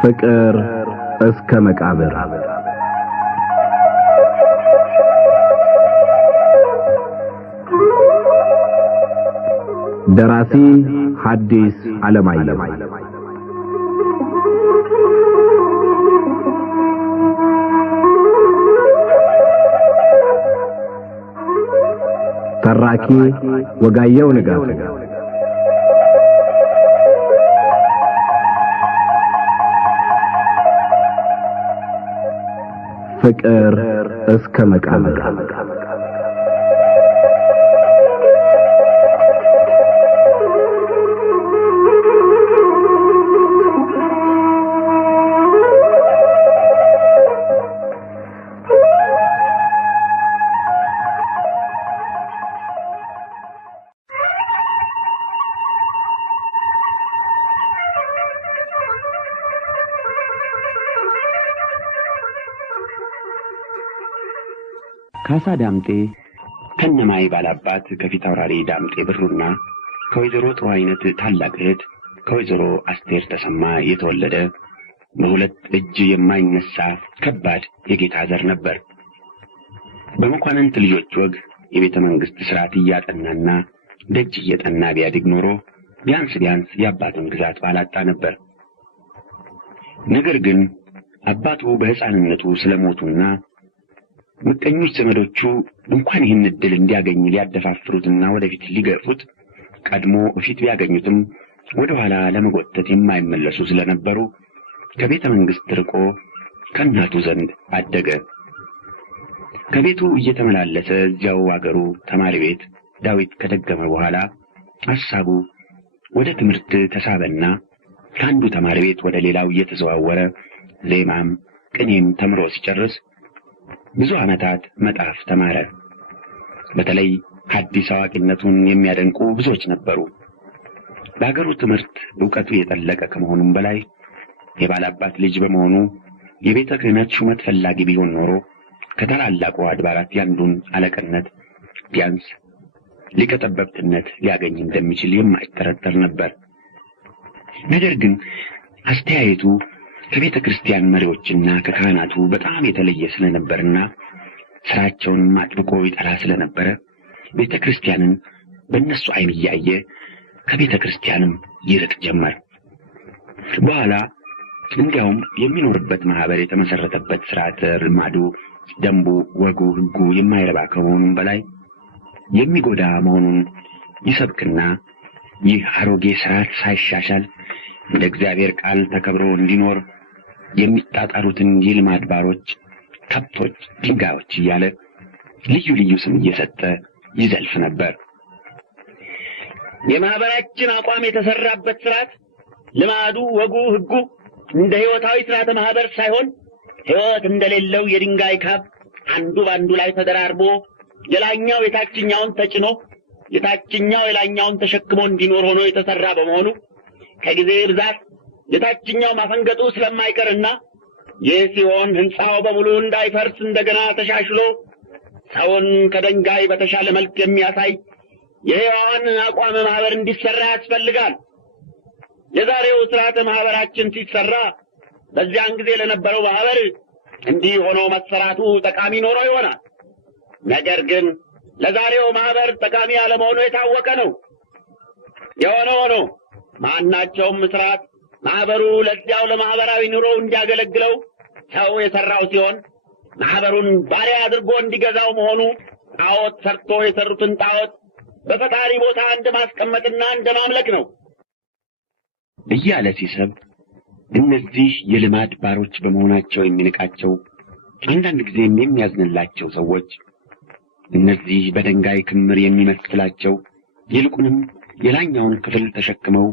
ፍቅር እስከ መቃብር ደራሲ ሐዲስ ዓለማየሁ ተራኪ ወጋየሁ ንጋቱ ፍቅር እስከ መቃብር ካሳ ዳምጤ ከነማይ ባላባት ከፊት አውራሪ ዳምጤ ብሩና ከወይዘሮ ጥሩ አይነት ታላቅ እህት ከወይዘሮ አስቴር ተሰማ የተወለደ በሁለት እጅ የማይነሳ ከባድ የጌታ ዘር ነበር። በመኳንንት ልጆች ወግ የቤተ መንግስት ሥርዓት እያጠናና ደጅ እየጠና ቢያድግ ኖሮ ቢያንስ የአባቱን ግዛት ባላጣ ነበር። ነገር ግን አባቱ በሕፃንነቱ ስለሞቱና ምቀኞች ዘመዶቹ እንኳን ይህን ዕድል እንዲያገኝ ሊያደፋፍሩትና ወደፊት ሊገፉት ቀድሞ እፊት ቢያገኙትም ወደ ኋላ ለመጎተት የማይመለሱ ስለነበሩ ከቤተ መንግስት ርቆ ከእናቱ ዘንድ አደገ። ከቤቱ እየተመላለሰ እዚያው አገሩ ተማሪ ቤት ዳዊት ከደገመ በኋላ ሐሳቡ ወደ ትምህርት ተሳበና ከአንዱ ተማሪ ቤት ወደ ሌላው እየተዘዋወረ ዜማም ቅኔም ተምሮ ሲጨርስ ብዙ ዓመታት መጣፍ ተማረ። በተለይ ሐዲስ አዋቂነቱን የሚያደንቁ ብዙዎች ነበሩ። በአገሩ ትምህርት ዕውቀቱ የጠለቀ ከመሆኑም በላይ የባላባት ልጅ በመሆኑ የቤተ ክህነት ሹመት ፈላጊ ቢሆን ኖሮ ከታላላቁ አድባራት ያንዱን አለቅነት ቢያንስ ሊቀ ጠበብትነት ሊያገኝ እንደሚችል የማይጠረጠር ነበር። ነገር ግን አስተያየቱ ከቤተ ክርስቲያን መሪዎችና ከካህናቱ በጣም የተለየ ስለነበርና ስራቸውን አጥብቆ ይጠላ ስለነበረ ቤተ ክርስቲያንን በእነሱ ዓይን እያየ ከቤተ ክርስቲያንም ይርቅ ጀመር። በኋላ እንዲያውም የሚኖርበት ማህበር የተመሰረተበት ሥርዓተ ልማዱ፣ ደንቡ፣ ወጉ፣ ሕጉ የማይረባ ከመሆኑም በላይ የሚጎዳ መሆኑን ይሰብክና ይህ አሮጌ ሥርዓት ሳይሻሻል እንደ እግዚአብሔር ቃል ተከብሮ እንዲኖር የሚጣጣሩትን የልማድ ባሮች፣ ከብቶች፣ ድንጋዮች እያለ ልዩ ልዩ ስም እየሰጠ ይዘልፍ ነበር። የማህበራችን አቋም የተሰራበት ሥርዓት ልማዱ፣ ወጉ፣ ሕጉ እንደ ሕይወታዊ ሥርዓተ ማህበር ሳይሆን ሕይወት እንደሌለው የድንጋይ ካብ አንዱ ባንዱ ላይ ተደራርቦ የላኛው የታችኛውን ተጭኖ የታችኛው የላኛውን ተሸክሞ እንዲኖር ሆኖ የተሰራ በመሆኑ ከጊዜ ብዛት የታችኛው ማፈንገጡ ስለማይቀርና ይህ ሲሆን ሕንጻው በሙሉ እንዳይፈርስ እንደገና ተሻሽሎ ሰውን ከድንጋይ በተሻለ መልክ የሚያሳይ የሕያዋን አቋም ማህበር እንዲሰራ ያስፈልጋል። የዛሬው ሥርዓተ ማህበራችን ሲሰራ በዚያን ጊዜ ለነበረው ማህበር እንዲህ ሆኖ መሰራቱ ጠቃሚ ኖሮ ይሆናል። ነገር ግን ለዛሬው ማህበር ጠቃሚ ያለመሆኑ የታወቀ ነው። የሆነ ሆኖ ማናቸውም ሥርዓት ማህበሩ ለዚያው ለማህበራዊ ኑሮ እንዲያገለግለው ሰው የሰራው ሲሆን ማህበሩን ባሪያ አድርጎ እንዲገዛው መሆኑ ጣዖት ሰርቶ የሰሩትን ጣዖት በፈጣሪ ቦታ እንደማስቀመጥና እንደማምለክ ነው እያለ ሲሰብክ እነዚህ የልማድ ባሮች በመሆናቸው የሚንቃቸው አንዳንድ ጊዜም የሚያዝንላቸው ሰዎች እነዚህ በድንጋይ ክምር የሚመስላቸው ይልቁንም የላኛውን ክፍል ተሸክመው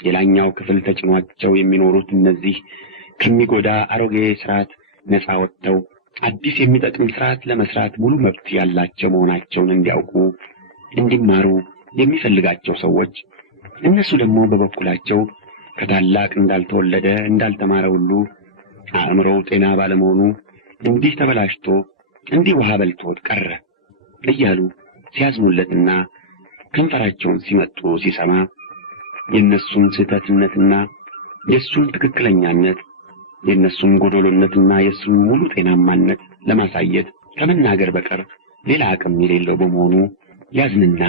የላኛው ክፍል ተጭኗቸው የሚኖሩት እነዚህ ከሚጎዳ አሮጌ ሥርዓት ነፃ ወጥተው አዲስ የሚጠቅም ሥርዓት ለመስራት ሙሉ መብት ያላቸው መሆናቸውን እንዲያውቁ እንዲማሩ የሚፈልጋቸው ሰዎች እነሱ ደግሞ በበኩላቸው ከታላቅ እንዳልተወለደ እንዳልተማረ ሁሉ አእምሮው ጤና ባለመሆኑ እንዲህ ተበላሽቶ እንዲህ ውሃ በልቶት ቀረ እያሉ ሲያዝኑለትና ከንፈራቸውን ሲመጡ ሲሰማ የነሱን ስህተትነትና የሱን ትክክለኛነት የእነሱን ጎዶሎነትና የእሱን ሙሉ ጤናማነት ለማሳየት ከመናገር በቀር ሌላ አቅም የሌለው በመሆኑ ያዝንና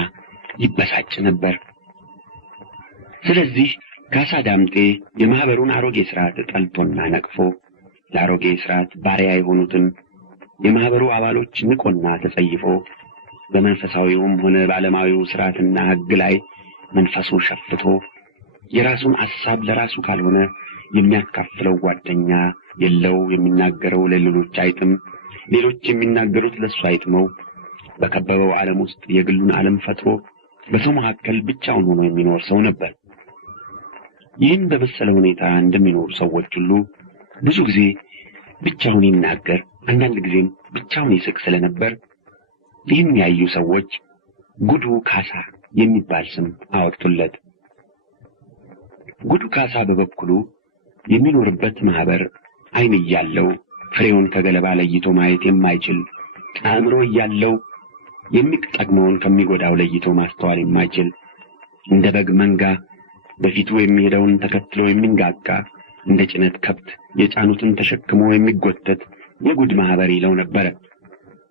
ይበሳጭ ነበር። ስለዚህ ካሳ ዳምጤ የማህበሩን አሮጌ ሥርዓት ጠልቶና ነቅፎ ለአሮጌ ሥርዓት ባሪያ የሆኑትን የማህበሩ አባሎች ንቆና ተጸይፎ በመንፈሳዊውም ሆነ በዓለማዊው ሥርዓትና ሕግ ላይ መንፈሱ ሸፍቶ የራሱን ሐሳብ ለራሱ ካልሆነ የሚያካፍለው ጓደኛ የለው፣ የሚናገረው ለሌሎች አይጥም፣ ሌሎች የሚናገሩት ለሱ አይጥመው በከበበው ዓለም ውስጥ የግሉን ዓለም ፈጥሮ በሰው መካከል ብቻውን ሆኖ የሚኖር ሰው ነበር። ይህን በመሰለ ሁኔታ እንደሚኖሩ ሰዎች ሁሉ ብዙ ጊዜ ብቻውን ይናገር፣ አንዳንድ ጊዜም ብቻውን ይስቅ ስለነበር ይህን ያዩ ሰዎች ጉዱ ካሳ የሚባል ስም አወጡለት። ጉዱ ካሳ በበኩሉ የሚኖርበት ማህበር ዓይን እያለው ፍሬውን ከገለባ ለይቶ ማየት የማይችል፣ አእምሮ እያለው የሚጠቅመውን ከሚጎዳው ለይቶ ማስተዋል የማይችል፣ እንደ በግ መንጋ በፊቱ የሚሄደውን ተከትሎ የሚንጋጋ፣ እንደ ጭነት ከብት የጫኑትን ተሸክሞ የሚጎተት የጉድ ማህበር ይለው ነበር።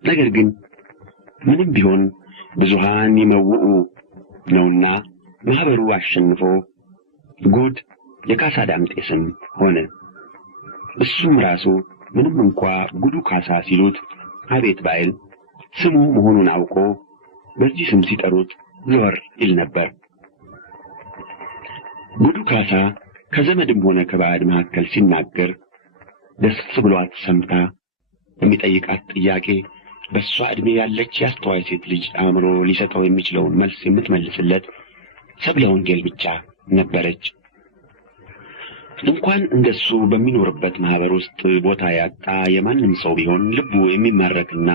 ነገር ግን ምንም ቢሆን ብዙሃን ይመውኡ ነውና ማህበሩ አሸንፎ ጉድ የካሳ ዳምጤ ስም ሆነ። እሱም ራሱ ምንም እንኳ ጉዱ ካሳ ሲሉት አቤት ባይል ስሙ መሆኑን አውቆ በዚህ ስም ሲጠሩት ዞር ይል ነበር። ጉዱ ካሳ ከዘመድም ሆነ ከባዕድ መካከል ሲናገር ደስ ብሏት ሰምታ የሚጠይቃት ጥያቄ በሷ ዕድሜ ያለች ያስተዋይ ሴት ልጅ አእምሮ ሊሰጠው የሚችለውን መልስ የምትመልስለት ሰብለ ወንጌል ብቻ ነበረች። እንኳን እንደሱ በሚኖርበት ማህበር ውስጥ ቦታ ያጣ የማንም ሰው ቢሆን ልቡ የሚማረክና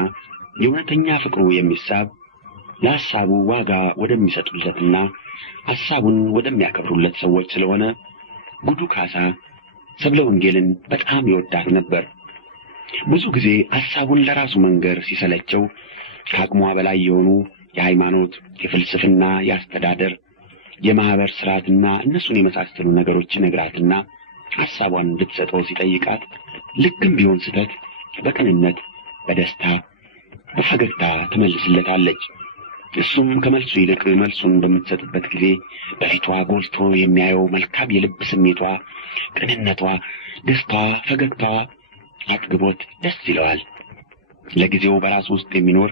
የእውነተኛ ፍቅሩ የሚሳብ ለሐሳቡ ዋጋ ወደሚሰጡለትና ሐሳቡን ወደሚያከብሩለት ሰዎች ስለሆነ ጉዱ ካሳ ሰብለ ወንጌልን በጣም ይወዳት ነበር። ብዙ ጊዜ ሐሳቡን ለራሱ መንገር ሲሰለቸው ከአቅሟ በላይ የሆኑ የሃይማኖት፣ የፍልስፍና፣ የአስተዳደር፣ የማህበር ሥርዓትና እነሱን የመሳሰሉ ነገሮች ነግራትና ሐሳቧን እንድትሰጠው ሲጠይቃት ልክም ቢሆን ስተት በቅንነት በደስታ በፈገግታ ትመልስለታለች። እሱም ከመልሱ ይልቅ መልሱን በምትሰጥበት ጊዜ በፊቷ ጎልቶ የሚያየው መልካም የልብ ስሜቷ፣ ቅንነቷ፣ ደስታዋ፣ ፈገግታዋ አጥግቦት ደስ ይለዋል። ለጊዜው በራሱ ውስጥ የሚኖር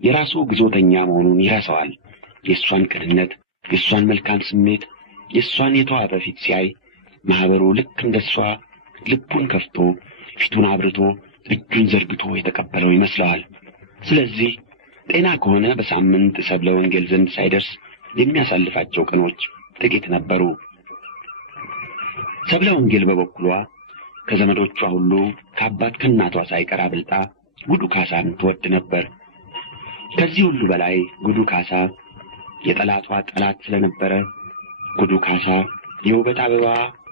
የራሱ ግዞተኛ መሆኑን ይረሳዋል። የእሷን ቅንነት፣ የእሷን መልካም ስሜት፣ የእሷን የተዋበ ፊት ሲያይ ማህበሩ ልክ እንደሷ ልቡን ከፍቶ ፊቱን አብርቶ እጁን ዘርግቶ የተቀበለው ይመስለዋል። ስለዚህ ጤና ከሆነ በሳምንት ሰብለ ወንጌል ዘንድ ሳይደርስ የሚያሳልፋቸው ቀኖች ጥቂት ነበሩ። ሰብለ ወንጌል በበኩሏ ከዘመዶቿ ሁሉ ከአባት ከእናቷ ሳይቀር አብልጣ ጉዱ ካሳን ትወድ ነበር። ከዚህ ሁሉ በላይ ጉዱ ካሳ የጠላቷ ጠላት ስለነበረ ጉዱ ካሳ የውበት አበባ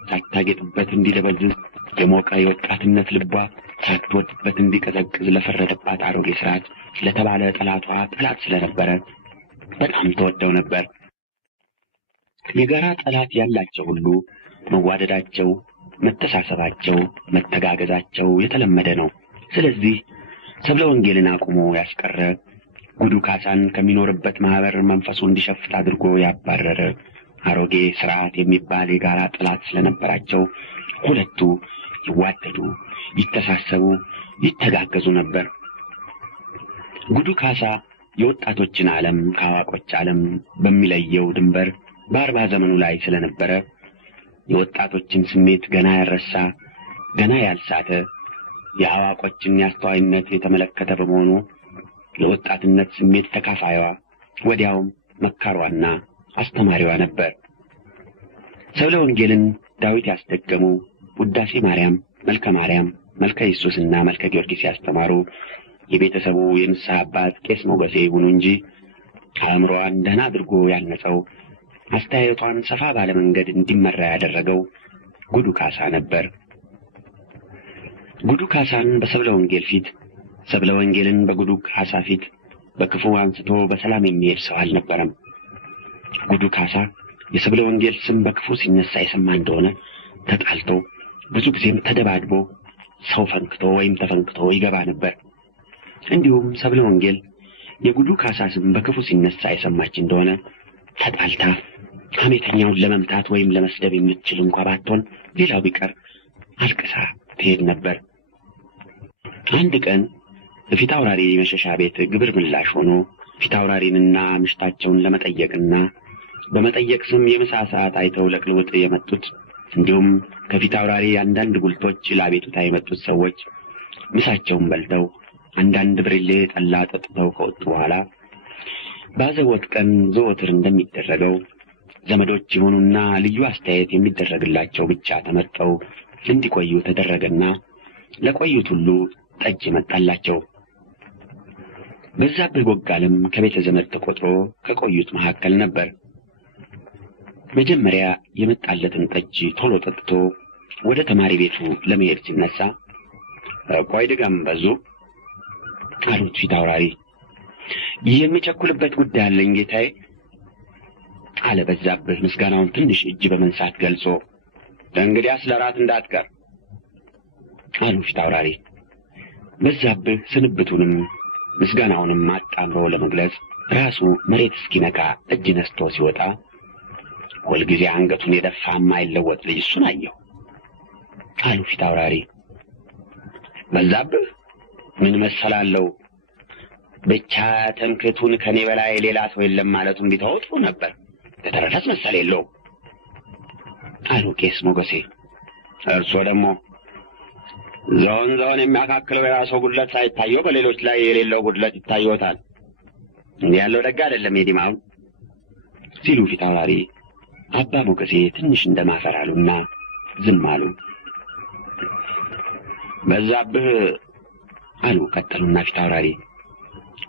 ሳታጌጥበት እንዲደበዝዝ፣ የሞቀ የወጣትነት ልቧ ሳትወድበት እንዲቀዘቅዝ ለፈረደባት አሮጌ ሥርዓት ለተባለ ጠላቷ ጠላት ስለነበረ በጣም ተወደው ነበር። የጋራ ጠላት ያላቸው ሁሉ መዋደዳቸው፣ መተሳሰባቸው፣ መተጋገዛቸው የተለመደ ነው። ስለዚህ ሰብለ ወንጌልን አቁሞ ያስቀረ፣ ጉዱ ካሳን ከሚኖርበት ማህበር መንፈሱ እንዲሸፍት አድርጎ ያባረረ አሮጌ ሥርዓት የሚባል የጋራ ጠላት ስለነበራቸው ሁለቱ ይዋደዱ፣ ይተሳሰቡ፣ ይተጋገዙ ነበር። ጉዱ ካሳ የወጣቶችን ዓለም ከአዋቆች ዓለም በሚለየው ድንበር በ40 ዘመኑ ላይ ስለነበረ የወጣቶችን ስሜት ገና ያልረሳ፣ ገና ያልሳተ፣ የአዋቆችን ያስተዋይነት የተመለከተ በመሆኑ የወጣትነት ስሜት ተካፋይዋ፣ ወዲያውም መካሯና አስተማሪዋ ነበር። ሰብለ ወንጌልን ዳዊት ያስደገሙ፣ ውዳሴ ማርያም፣ መልከ ማርያም፣ መልከ ኢየሱስና መልከ ጊዮርጊስ ያስተማሩ የቤተሰቡ የንስሐ አባት ቄስ ሞገሴ ይሁኑ እንጂ አእምሮዋን ደህና አድርጎ ያነጸው፣ አስተያየቷን ሰፋ ባለ መንገድ እንዲመራ ያደረገው ጉዱ ካሳ ነበር። ጉዱ ካሳን በሰብለ ወንጌል ፊት፣ ሰብለ ወንጌልን በጉዱ ካሳ ፊት በክፉ አንስቶ በሰላም የሚሄድ ሰው አልነበረም። ጉዱ ካሳ የሰብለ ወንጌል ስም በክፉ ሲነሳ የሰማ እንደሆነ ተጣልቶ ብዙ ጊዜም ተደባድቦ ሰው ፈንክቶ ወይም ተፈንክቶ ይገባ ነበር። እንዲሁም ሰብለ ወንጌል የጉዱ ካሳ ስም በክፉ ሲነሳ የሰማች እንደሆነ ተጣልታ ሐሜተኛውን ለመምታት ወይም ለመስደብ የምትችል እንኳ ባትሆን ሌላው ቢቀር አልቅሳ ትሄድ ነበር። አንድ ቀን በፊት አውራሪ መሸሻ ቤት ግብር ምላሽ ሆኖ ፊት አውራሪንና ምሽታቸውን ለመጠየቅና በመጠየቅ ስም የምሳ ሰዓት አይተው ለቅልውጥ የመጡት እንዲሁም ከፊት አውራሪ አንዳንድ ጉልቶች ላቤቱታ የመጡት ሰዎች ምሳቸውን በልተው አንዳንድ ብርሌ ጠላ ጠጥተው ከወጡ በኋላ ባዘወት ቀን ዘወትር እንደሚደረገው ዘመዶች የሆኑና ልዩ አስተያየት የሚደረግላቸው ብቻ ተመርጠው እንዲቆዩ ተደረገና ለቆዩት ሁሉ ጠጅ መጣላቸው። በዛብህ ቦጋለም ከቤተ ዘመድ ተቆጥሮ ከቆዩት መካከል ነበር። መጀመሪያ የመጣለትን ጠጅ ቶሎ ጠጥቶ ወደ ተማሪ ቤቱ ለመሄድ ሲነሳ ቆይ ድገም በዙ አሉት ፊት አውራሪ። የሚቸኩልበት ጉዳይ አለኝ ጌታዬ አለ በዛብህ ምስጋናውን ትንሽ እጅ በመንሳት ገልጾ። እንግዲያስ ለራት እንዳትቀር አሉ ፊት አውራሪ። በዛብህ ስንብቱንም ምስጋናውንም አጣምሮ ለመግለጽ ራሱ መሬት እስኪነካ እጅ ነስቶ ሲወጣ ሁልጊዜ አንገቱን የደፋ የማይለወጥ ልጅ እሱን አየሁ አሉ ፊት አውራሪ። በዛብህ ምን መሰላለው ብቻ ተምክቱን ከኔ በላይ ሌላ ሰው የለም ማለቱን ቢተው ጥሩ ነበር። ተተረፈስ መሰል የለው አሉ ቄስ ሞገሴ። እርሶ ደግሞ ዞን የሚያካክለው የራስዎ ጉድለት ሳይታየው በሌሎች ላይ የሌለው ጉድለት ይታየዎታል። እንዲህ ያለው ደግ አይደለም የዲማው ሲሉ ፊት አውራሪ አባ ሞገሴ ትንሽ እንደማፈራሉና ዝም አሉ። በዛብህ አሉ ቀጠሉና ፊት አውራሪ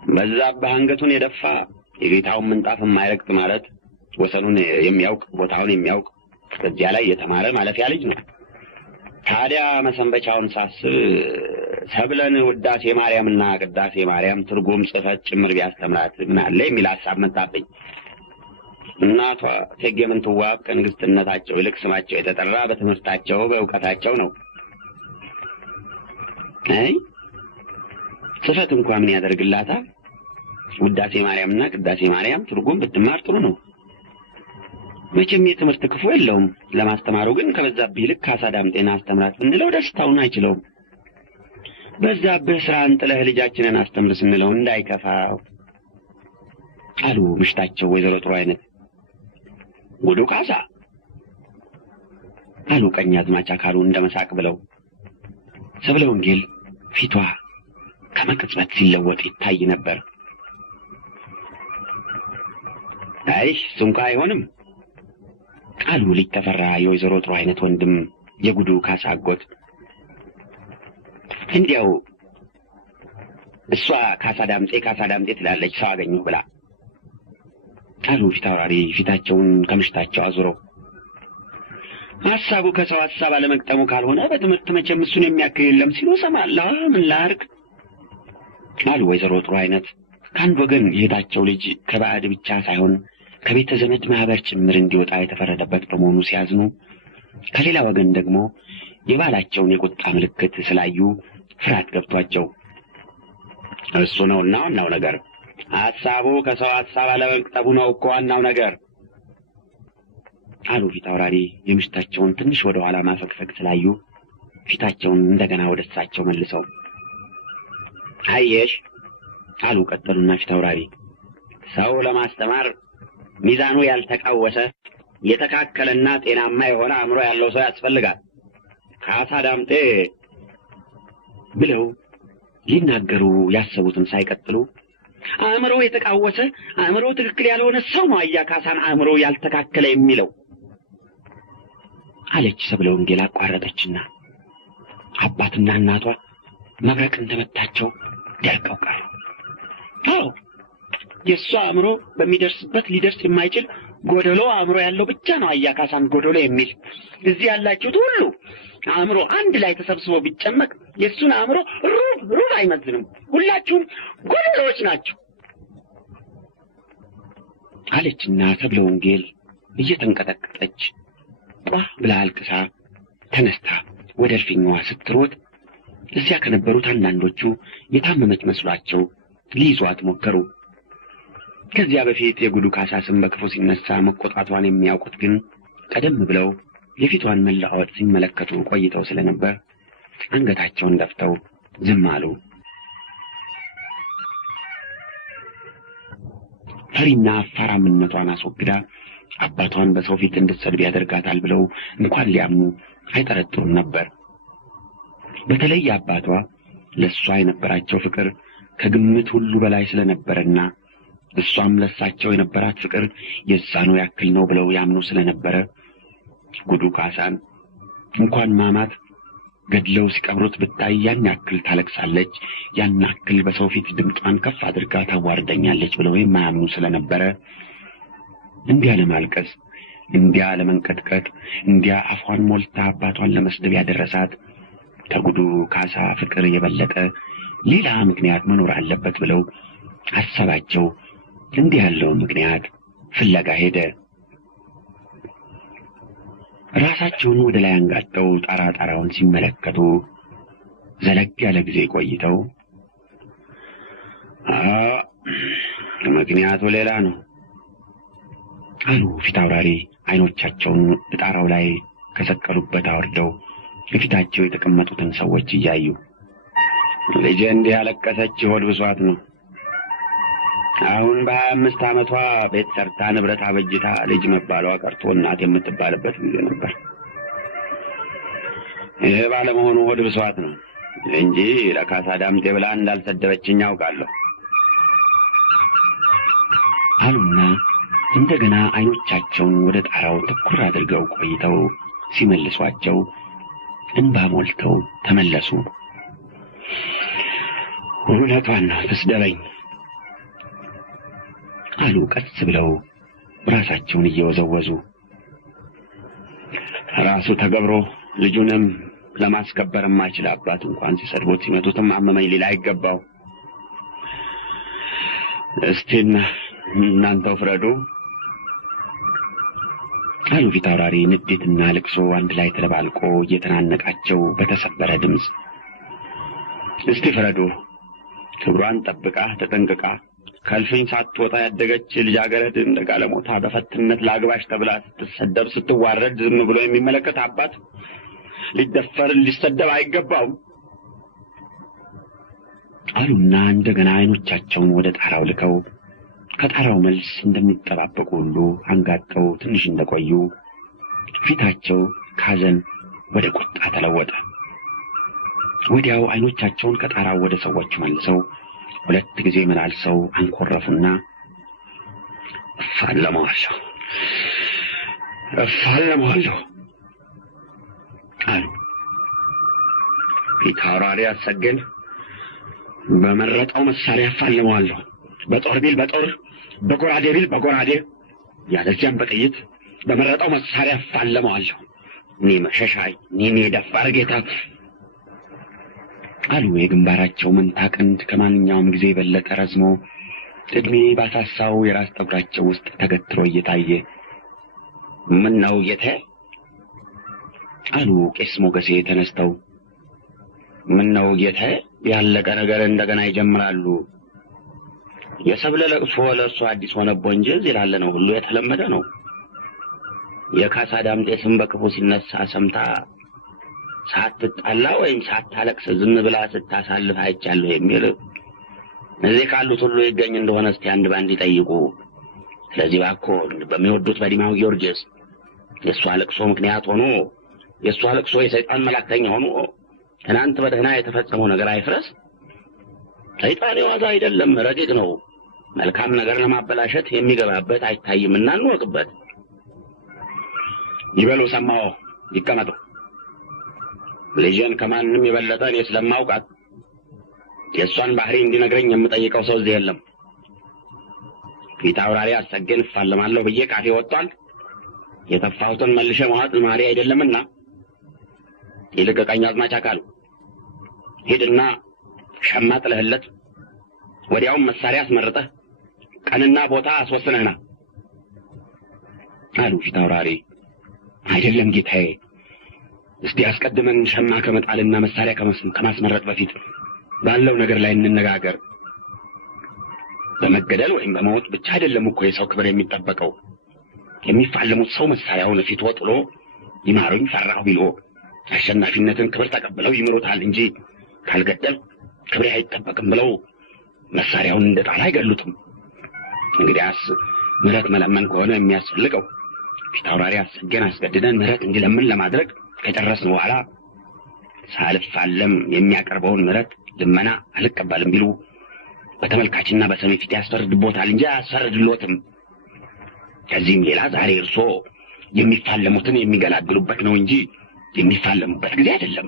በዛብህ አንገቱን የደፋ የጌታውን ምንጣፍ የማይረግጥ ማለት ወሰኑን የሚያውቅ ቦታውን የሚያውቅ በዚያ ላይ የተማረ ማለፊያ ልጅ ነው። ታዲያ መሰንበቻውን ሳስብ ሰብለን ውዳሴ ማርያምና ቅዳሴ ማርያም ትርጉም ጽፈት ጭምር ቢያስተምራት ምን አለ የሚል ሐሳብ መጣብኝ። እናቷ እቴጌ ምንትዋብ ከንግስትነታቸው ይልቅ ስማቸው የተጠራ በትምህርታቸው በእውቀታቸው ነው። አይ ጽፈት እንኳን ምን ያደርግላታል? ውዳሴ ማርያምና ቅዳሴ ማርያም ትርጉም ብትማር ጥሩ ነው። መቼም የትምህርት ክፉ የለውም። ለማስተማሩ ግን ከበዛብህ ይልቅ ካሳ ዳምጤን አስተምራት ብንለው ደስታውን አይችለውም። በዛብህ ስራን ጥለህ ልጃችንን አስተምር ስንለው እንዳይከፋው አሉ ምሽታቸው ወይዘሮ ጥሩ አይነት። ጉዱ ካሳ አሉ ቀኛዝማች አካሉ እንደመሳቅ ብለው። ሰብለ ወንጌል ፊቷ ከመቅጽበት ሲለወጥ ይታይ ነበር። አይ እሱንኳ አይሆንም ቃሉ ልጅ ተፈራ የወይዘሮ ጥሩ አይነት ወንድም የጉዱ ካሳ አጎት። እንዲያው እሷ ካሳ ዳምጤ ትላለች ሰው አገኘሁ ብላ ቃሉ ፊት አውራሪ ፊታቸውን ከምሽታቸው አዙረው። ሐሳቡ ከሰው ሐሳብ አለመቅጠሙ ካልሆነ በትምህርት መቼም እሱን የሚያክል የለም ሲሉ ሰማለሁ። ምን ላርግ ቃሉ ወይዘሮ ጥሩ አይነት ከአንድ ወገን የሄዳቸው ልጅ ከባዕድ ብቻ ሳይሆን ከቤተ ዘመድ ማህበር ጭምር እንዲወጣ የተፈረደበት በመሆኑ ሲያዝኑ፣ ከሌላ ወገን ደግሞ የባላቸውን የቁጣ ምልክት ስላዩ ፍርሃት ገብቷቸው እሱ ነውና ዋናው ነገር ሐሳቡ ከሰው ሐሳብ አለመቅጠሙ ነው እኮ ዋናው ነገር አሉ ፊት አውራሪ የምሽታቸውን ትንሽ ወደ ኋላ ማፈግፈግ ስላዩ ፊታቸውን እንደገና ወደ እሳቸው መልሰው። አየሽ አሉ ቀጠሉና ፊት አውራሪ ሰው ለማስተማር ሚዛኑ ያልተቃወሰ የተካከለና ጤናማ የሆነ አእምሮ ያለው ሰው ያስፈልጋል። ካሳ ዳምጤ ብለው ሊናገሩ ያሰቡትን ሳይቀጥሉ አእምሮ የተቃወሰ አእምሮ ትክክል ያልሆነ ሰው ነው አያ ካሳን አእምሮ ያልተካከለ የሚለው አለች ሰብለ ወንጌል አቋረጠችና አባትና እናቷ መብረቅ እንደመታቸው ደርቀው ቀሩ። አዎ የእሷ አእምሮ በሚደርስበት ሊደርስ የማይችል ጎደሎ አእምሮ ያለው ብቻ ነው አያ ካሳን ጎደሎ የሚል። እዚህ ያላችሁት ሁሉ አእምሮ አንድ ላይ ተሰብስቦ ቢጨመቅ የእሱን አእምሮ ሩብ አይመዝንም። ሁላችሁም ጎደሎዎች ናችሁ አለችና ሰብለ ወንጌል እየተንቀጠቀጠች ጧ ብላ አልቅሳ ተነስታ ወደ እልፍኟ ስትሮጥ እዚያ ከነበሩት አንዳንዶቹ የታመመች መስሏቸው ሊይዟት ሞከሩ። ከዚያ በፊት የጉዱ ካሳ ስም በክፉ ሲነሳ መቆጣቷን የሚያውቁት ግን ቀደም ብለው የፊቷን መለዋወጥ ሲመለከቱ ቆይተው ስለነበር አንገታቸውን ደፍተው ዝም አሉ። ፈሪና አፋራምነቷን አስወግዳ አባቷን በሰው ፊት እንድትሰድብ ያደርጋታል ብለው እንኳን ሊያምኑ አይጠረጥሩም ነበር። በተለይ አባቷ ለሷ የነበራቸው ፍቅር ከግምት ሁሉ በላይ ስለነበረና እሷም ለሳቸው የነበራት ፍቅር የዛኑ ያክል ነው ብለው ያምኑ ስለነበረ ጉዱ ካሳን እንኳን ማማት ገድለው ሲቀብሩት ብታይ ያን ያክል ታለቅሳለች፣ ያን ያክል በሰው ፊት ድምጧን ከፍ አድርጋ ታዋርደኛለች ብለው የማያምኑ ስለነበረ እንዲያ ለማልቀስ፣ እንዲያ ለመንቀጥቀጥ፣ እንዲያ አፏን ሞልታ አባቷን ለመስደብ ያደረሳት ከጉዱ ካሳ ፍቅር የበለጠ ሌላ ምክንያት መኖር አለበት ብለው ሐሳባቸው እንዲህ ያለውን ምክንያት ፍለጋ ሄደ። ራሳቸውን ወደ ላይ አንጋጠው ጣራውን ሲመለከቱ ዘለግ ያለ ጊዜ ቆይተው ምክንያቱ ሌላ ነው አሉ ፊታውራሪ አይኖቻቸውን ጣራው ላይ ከሰቀሉበት አወርደው በፊታቸው የተቀመጡትን ሰዎች እያዩ። ልጄ እንዲህ ያለቀሰች ሆድ ብሷት ነው። አሁን በ25 ዓመቷ ቤት ሰርታ ንብረት አበጅታ ልጅ መባሏ ቀርቶ እናት የምትባልበት ጊዜ ነበር። ይሄ ባለመሆኑ ሆድ ብሷት ነው እንጂ ለካሳ ዳምጤ ብላ እንዳልሰደበችኝ አውቃለሁ አሉና እንደገና አይኖቻቸውን ወደ ጣራው ትኩር አድርገው ቆይተው ሲመልሷቸው እንባ ሞልተው ተመለሱ። እውነቷን ነው ትስደበኝ አሉ ቀስ ብለው ራሳቸውን እየወዘወዙ። ራሱ ተገብሮ ልጁንም ለማስከበር የማይችል አባት እንኳን ሲሰድቡት ሲመቱትም አመመኝ ሊል አይገባው። እስቲ እናንተው ፍረዱ አሉ ፊታውራሪ ንዴትና ልቅሶ አንድ ላይ ተደባልቆ እየተናነቃቸው በተሰበረ ድምፅ። እስቲ ፍረዱ። ክብሯን ጠብቃ ተጠንቅቃ ከልፍኝ ሳትወጣ ያደገች ልጃገረድ እንደ ጋለሞታ በፈትነት ላግባሽ ተብላ ስትሰደብ ስትዋረድ ዝም ብሎ የሚመለከት አባት ሊደፈር ሊሰደብ አይገባውም አሉና እንደገና አይኖቻቸውን ወደ ጣራው ልከው ከጣራው መልስ እንደሚጠባበቁ ሁሉ አንጋጠው ትንሽ እንደቆዩ ፊታቸው ካዘን ወደ ቁጣ ተለወጠ። ወዲያው አይኖቻቸውን ከጣራው ወደ ሰዎች መልሰው ሁለት ጊዜ መላልሰው አንኮረፉና እፋለመዋለሁ አሉ። ፊታውራሪ አሰገድ በመረጠው መሳሪያ እፋለመዋለሁ። በጦር ቢል በጦር፣ በጎራዴ ቢል በጎራዴ፣ ያለዚያም በጥይት በመረጠው መሳሪያ እፋለመዋለሁ። እኔ መሸሻይ፣ እኔ ደፋር ጌታ አሉ። የግንባራቸው መንታ ቀንድ ከማንኛውም ጊዜ የበለጠ ረዝሞ እድሜ ባሳሳው የራስ ጠጉራቸው ውስጥ ተገትሮ እየታየ ምን ነው ጌታዬ አሉ ቄስ ሞገሴ ተነስተው። ምን ነው ጌታዬ ያለቀ ነገር እንደገና ይጀምራሉ። የሰብለ ለቅሶ ለእርሱ አዲስ ሆነቦ እንጂ እዚህ ላለ ነው ሁሉ የተለመደ ነው። የካሳ ዳምጤ ስም በክፉ ሲነሳ ሰምታ ሳትጣላ ወይም ሳታለቅስ ዝም ብላ ስታሳልፍ አይቻለሁ የሚል እዚህ ካሉት ሁሉ ይገኝ እንደሆነ እስቲ አንድ ባንድ ይጠይቁ። ስለዚህ እባክዎ በሚወዱት በዲማው ጊዮርጊስ የእሷ ለቅሶ ምክንያት ሆኖ የእሷ ለቅሶ የሰይጣን መላክተኛ ሆኖ ትናንት በደህና የተፈጸመው ነገር አይፍረስ። ሰይጣን የዋዛ አይደለም፣ ረቂቅ ነው። መልካም ነገር ለማበላሸት የሚገባበት አይታይምና እንወቅበት። ይበሉ ሰማው ይቀመጡ። ልጄን ከማንም የበለጠ እኔ ስለማውቃት የእሷን ባህሪ እንዲነግረኝ የምጠይቀው ሰው እዚህ የለም። ፊታውራሪ አሰገን እፋለማለሁ ብዬ ካፌ ወጥቷል። የተፋሁትን መልሼ መዋጥ ልማዴ አይደለምና ይልቅ ቀኛዝማች አካሉ ሂድና ሸማ ጥለህለት ወዲያውም መሳሪያ አስመርጠህ ቀንና ቦታ አስወስነህና አሉ ፊታውራሪ። አይደለም ጌታዬ፣ እስቲ አስቀድመን ሸማ ከመጣልና መሳሪያ ከማስመረጥ በፊት ባለው ነገር ላይ እንነጋገር። በመገደል ወይም በመሞት ብቻ አይደለም እኮ የሰው ክብር የሚጠበቀው። የሚፋለሙት ሰው መሳሪያውን ፊት ወጥሎ ይማሩኝ ፈራሁ ቢሎ አሸናፊነትን ክብር ተቀብለው ይምሩታል እንጂ ካልገደል ክብሬ አይጠበቅም ብለው መሳሪያውን እንደጣል አይገሉትም። እንግዲያስ ምህረት መለመን ከሆነ የሚያስፈልገው ፊታውራሪ አሰገን አስገድደን ምህረት እንዲለምን ለማድረግ ከጨረስን በኋላ ሳልፋለም የሚያቀርበውን ምህረት ልመና አልቀበልም ቢሉ በተመልካችና በሰሚ ፊት ያስፈርድቦታል እንጂ አያስፈርድሎትም። ከዚህም ሌላ ዛሬ እርሶ የሚፋለሙትን የሚገላግሉበት ነው እንጂ የሚፋለሙበት ጊዜ አይደለም።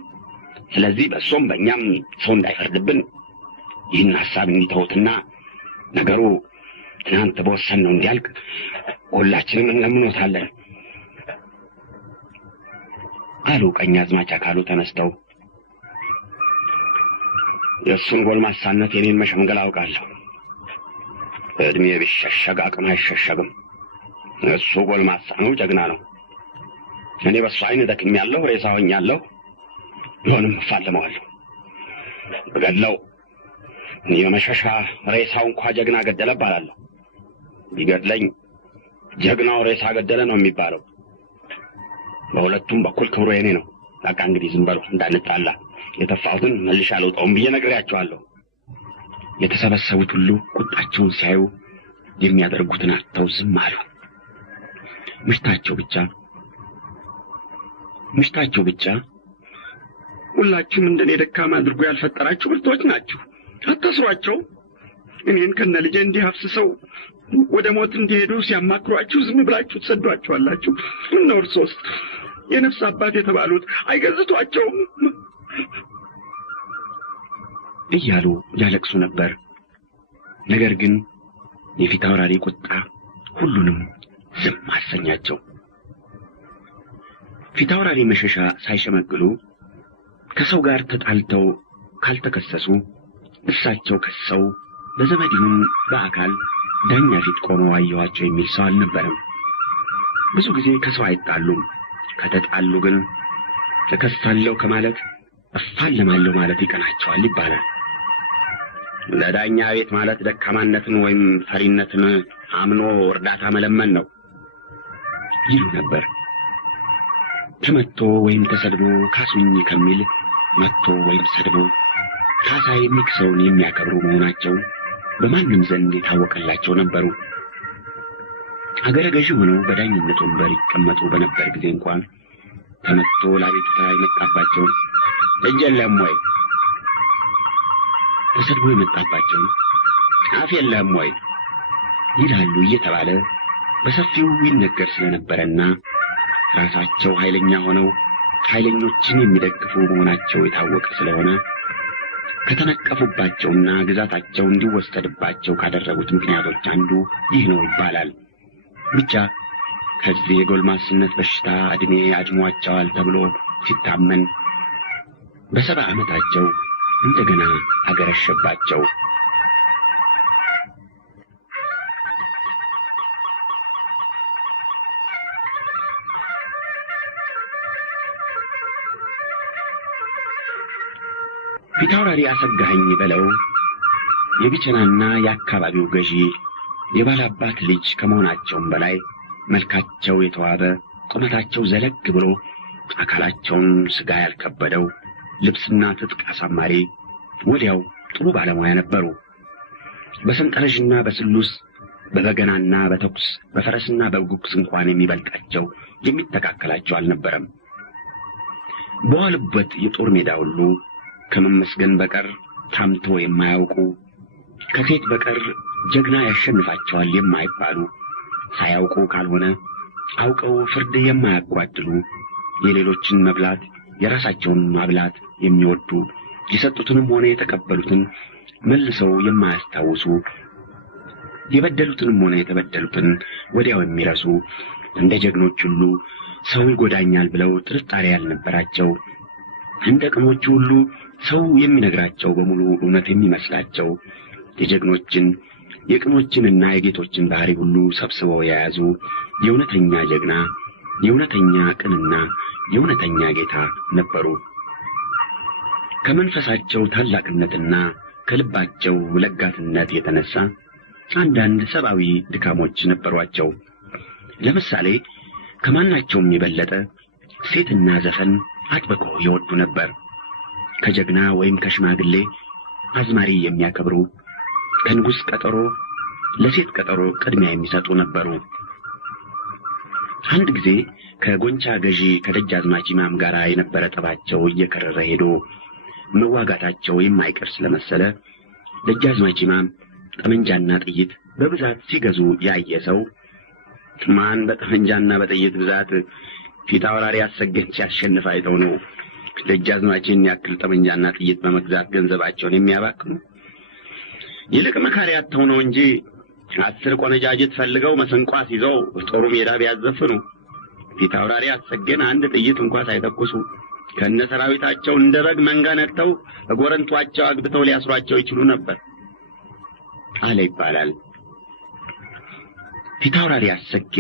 ስለዚህ በእርሶም በእኛም ሰው እንዳይፈርድብን ይህን ሐሳብ እንዲተውትና ነገሩ ትናንት በወሰንነው እንዲያልቅ ሁላችንም እንለምኖታለን አሉ ቀኛዝማች አካሉ ተነስተው። የእሱን ጎልማሳነት የኔን መሸምገል አውቃለሁ። እድሜ ቢሸሸግ አቅም አይሸሸግም። እሱ ጎልማሳ ነው፣ ጀግና ነው። እኔ በእሱ ዓይን ደክሜያለሁ፣ ሬሳ ሆኛለሁ። ቢሆንም እፋለመዋለሁ። ብገድለው የመሸሻ ሬሳው እንኳ ጀግና ገደለ እባላለሁ። ቢገድለኝ ጀግናው ሬሳ ገደለ ነው የሚባለው። በሁለቱም በኩል ክብሩ የኔ ነው። በቃ እንግዲህ ዝም በሉ እንዳንጣላ። የተፋሁትን መልሼ አልወጣውም ብዬ ነግሬያቸዋለሁ። የተሰበሰቡት ሁሉ ቁጣቸውን ሲያዩ የሚያደርጉትን አጥተው ዝም አሉ። ምሽታቸው ብቻ ሁላችሁም እንደኔ ደካማ አድርጎ ያልፈጠራችሁ ብርቶች ናችሁ። አታስሯቸው። እኔን ከነ ልጄ እንዲህ አፍስሰው ወደ ሞት እንዲሄዱ ሲያማክሯችሁ ዝም ብላችሁ ትሰዷቸዋላችሁ። ምነው እርሶስ የነፍስ አባት የተባሉት አይገዝቷቸውም እያሉ ያለቅሱ ነበር። ነገር ግን የፊት አውራሪ ቁጣ ሁሉንም ዝም አሰኛቸው። ፊት አውራሪ መሸሻ ሳይሸመግሉ ከሰው ጋር ተጣልተው ካልተከሰሱ እሳቸው ከሰው በዘመድ ይሁን በአካል ዳኛ ፊት ቆመው አየዋቸው የሚል ሰው አልነበረም። ብዙ ጊዜ ከሰው አይጣሉም። ከተጣሉ ግን ተከሳለሁ ከማለት እፋለማለሁ ማለት ይቀናቸዋል ይባላል። ለዳኛ ቤት ማለት ደካማነትን ወይም ፈሪነትን አምኖ እርዳታ መለመን ነው ይሉ ነበር። ተመቶ ወይም ተሰድቦ ካሱኝ ከሚል መቶ ወይም ሰድቦ ካሳ የሚክሰውን የሚያከብሩ መሆናቸው በማንም ዘንድ የታወቀላቸው ነበሩ። አገረ ገዢ ሆነው በዳኝነት ወንበር ይቀመጡ በነበር ጊዜ እንኳን ተመቶ ለቤቱታ የመጣባቸውን እጅ የለም ወይ፣ ተሰድቦ የመጣባቸውን አፍ የለም ወይ ይላሉ እየተባለ በሰፊው ይነገር ስለነበረና ራሳቸው ኃይለኛ ሆነው ኃይለኞችን የሚደግፉ መሆናቸው የታወቀ ስለሆነ ከተነቀፉባቸውና ግዛታቸው እንዲወሰድባቸው ካደረጉት ምክንያቶች አንዱ ይህ ነው ይባላል። ብቻ ከዚህ የጎልማስነት በሽታ ዕድሜ አድሟቸዋል ተብሎ ሲታመን በ70 ዓመታቸው እንደገና አገረሸባቸው። ፊታውራሪ አሰጋኸኝ በለው የቢቸናና የአካባቢው ገዢ የባላባት ልጅ ከመሆናቸውም በላይ መልካቸው የተዋበ ቁመታቸው ዘለግ ብሎ አካላቸውን ስጋ ያልከበደው ልብስና ትጥቅ አሳማሪ ወዲያው ጥሩ ባለሙያ ነበሩ። በሰንጠረዥና በስሉስ በበገናና በተኩስ በፈረስና በጉግስ እንኳን የሚበልጣቸው የሚተካከላቸው አልነበረም። በዋሉበት የጦር ሜዳ ሁሉ ከመመስገን በቀር ታምቶ የማያውቁ ከሴት በቀር ጀግና ያሸንፋቸዋል የማይባሉ ሳያውቁ ካልሆነ አውቀው ፍርድ የማያጓድሉ የሌሎችን መብላት የራሳቸውን ማብላት የሚወዱ የሰጡትንም ሆነ የተቀበሉትን መልሰው የማያስታውሱ የበደሉትንም ሆነ የተበደሉትን ወዲያው የሚረሱ እንደ ጀግኖች ሁሉ ሰው ይጎዳኛል ብለው ጥርጣሬ ያልነበራቸው እንደ ቅኖቹ ሁሉ ሰው የሚነግራቸው በሙሉ እውነት የሚመስላቸው የቅኖችንና የጌቶችን ባህሪ ሁሉ ሰብስበው የያዙ የእውነተኛ ጀግና የእውነተኛ ቅንና የእውነተኛ ጌታ ነበሩ። ከመንፈሳቸው ታላቅነትና ከልባቸው ለጋስነት የተነሳ አንዳንድ ሰብአዊ ድካሞች ነበሯቸው። ለምሳሌ ከማናቸውም የበለጠ ሴትና ዘፈን አጥብቀው ይወዱ ነበር። ከጀግና ወይም ከሽማግሌ አዝማሪ የሚያከብሩ፣ ከንጉሥ ቀጠሮ ለሴት ቀጠሮ ቅድሚያ የሚሰጡ ነበሩ። አንድ ጊዜ ከጎንቻ ገዢ ከደጃዝማች ኢማም ጋር የነበረ ጠባቸው እየከረረ ሄዶ መዋጋታቸው የማይቀር ስለመሰለ ደጃዝማች ኢማም ጠመንጃና ጥይት በብዛት ሲገዙ ያየ ሰው ማን በጠመንጃና በጥይት ብዛት ፊት አውራሪ አሰገድ ሲያሸንፍ አይተው ነው ደጃዝማችን ያክል ጠመንጃና ጥይት በመግዛት ገንዘባቸውን የሚያባክኑ? ይልቅ መካሪ አጥተው ነው እንጂ 10 ቆነጃጅት ፈልገው መስንቋስ ይዘው ጦሩ ሜዳ ቢያዘፍኑ ፊት አውራሪ አሰገን አንድ ጥይት እንኳን ሳይተኩሱ ከነ ሰራዊታቸው እንደ በግ መንጋ ነድተው ጎረንቷቸው አግብተው ሊያስሯቸው ይችሉ ነበር አለ ይባላል። ፊት አውራሪ አሰጌ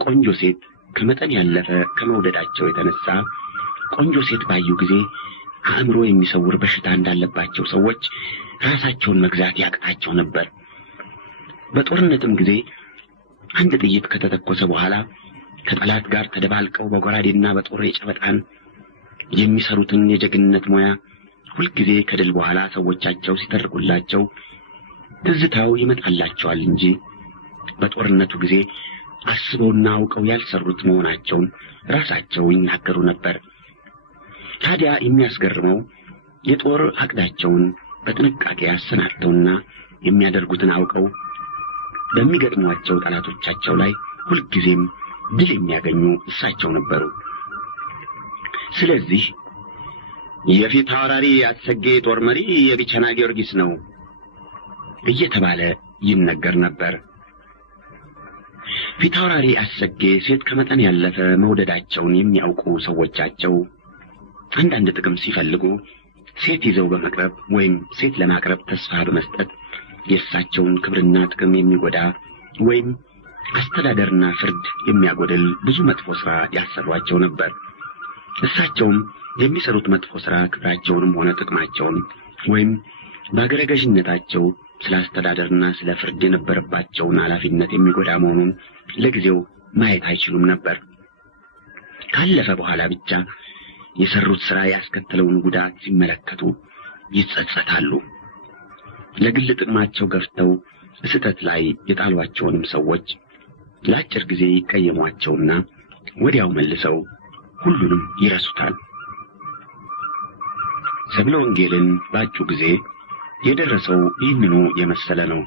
ቆንጆ ሴት ከመጠን ያለፈ ከመውደዳቸው የተነሳ ቆንጆ ሴት ባዩ ጊዜ አእምሮ የሚሰውር በሽታ እንዳለባቸው ሰዎች ራሳቸውን መግዛት ያቅታቸው ነበር። በጦርነትም ጊዜ አንድ ጥይት ከተተኮሰ በኋላ ከጠላት ጋር ተደባልቀው በጎራዴና በጦር የጨበጣን የሚሰሩትን የጀግንነት ሙያ ሁልጊዜ ከድል በኋላ ሰዎቻቸው ሲተርኩላቸው ትዝታው ይመጣላቸዋል እንጂ በጦርነቱ ጊዜ አስበውና አውቀው ያልሰሩት መሆናቸውን ራሳቸው ይናገሩ ነበር። ታዲያ የሚያስገርመው የጦር አቅዳቸውን በጥንቃቄ አሰናድተውና የሚያደርጉትን አውቀው በሚገጥሟቸው ጠላቶቻቸው ላይ ሁልጊዜም ድል የሚያገኙ እሳቸው ነበሩ። ስለዚህ የፊት አውራሪ አሰጌ ጦር መሪ የቢቸና ጊዮርጊስ ነው እየተባለ ይነገር ነበር። ፊት አውራሪ አሰጌ ሴት ከመጠን ያለፈ መውደዳቸውን የሚያውቁ ሰዎቻቸው አንዳንድ ጥቅም ሲፈልጉ ሴት ይዘው በመቅረብ ወይም ሴት ለማቅረብ ተስፋ በመስጠት የእሳቸውን ክብርና ጥቅም የሚጎዳ ወይም አስተዳደርና ፍርድ የሚያጎድል ብዙ መጥፎ ሥራ ያሰሯቸው ነበር። እሳቸውም የሚሰሩት መጥፎ ሥራ ክብራቸውንም ሆነ ጥቅማቸውን ወይም በአገረ ገዥነታቸው ስለ አስተዳደርና ስለ ፍርድ የነበረባቸውን ኃላፊነት የሚጎዳ መሆኑን ለጊዜው ማየት አይችሉም ነበር። ካለፈ በኋላ ብቻ የሰሩት ሥራ ያስከተለውን ጉዳት ሲመለከቱ ይጸጸታሉ። ለግል ጥቅማቸው ገፍተው ስህተት ላይ የጣሏቸውንም ሰዎች ለአጭር ጊዜ ይቀየሟቸውና ወዲያው መልሰው ሁሉንም ይረሱታል። ሰብለ ወንጌልን ባጩ ጊዜ የደረሰው ይህንኑ የመሰለ ነው።